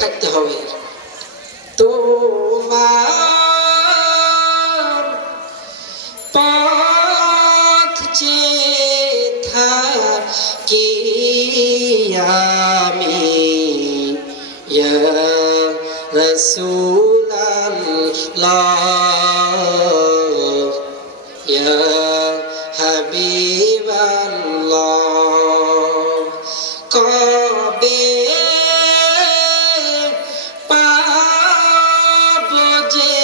থাকতে হবে। তোমার পথ চেয়ে থাকি আমি ইয়া রাসূলুল্লাহ ইয়া হাবিবাল্লাহ। কবে পাব যে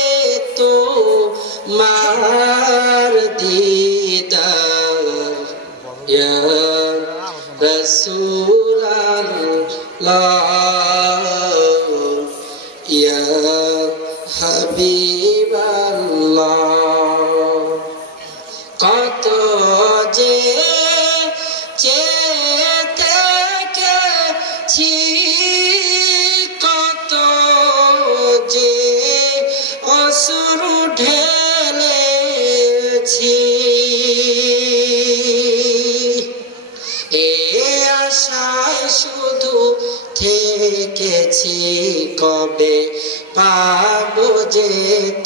তোমার দিদার ইয়া রাসূলুল্লাহ ইয়া হাবিবাল্লাহ। কত যে চেয়ে থেকেছি, কত যে অশ্রু ঢেলেছি, এ আশায় শুধু থেকেছি কবে পাবো যে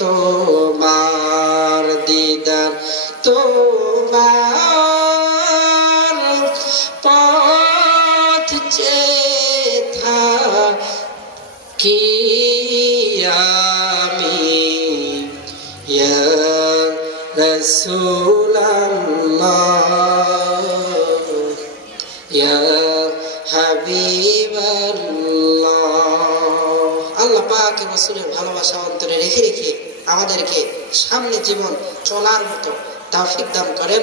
তোমার দিদার। তোমার পথ চেয়ে থাকি আমি ইয়া রাসূলুল্লাহ ইয়া হাবিবাল্লাহ। আল্লাহ পাক রাসূলের ভালোবাসা অন্তরে রেখে রেখে আমাদেরকে সামনে জীবন চলার মতো তৌফিক দান করেন।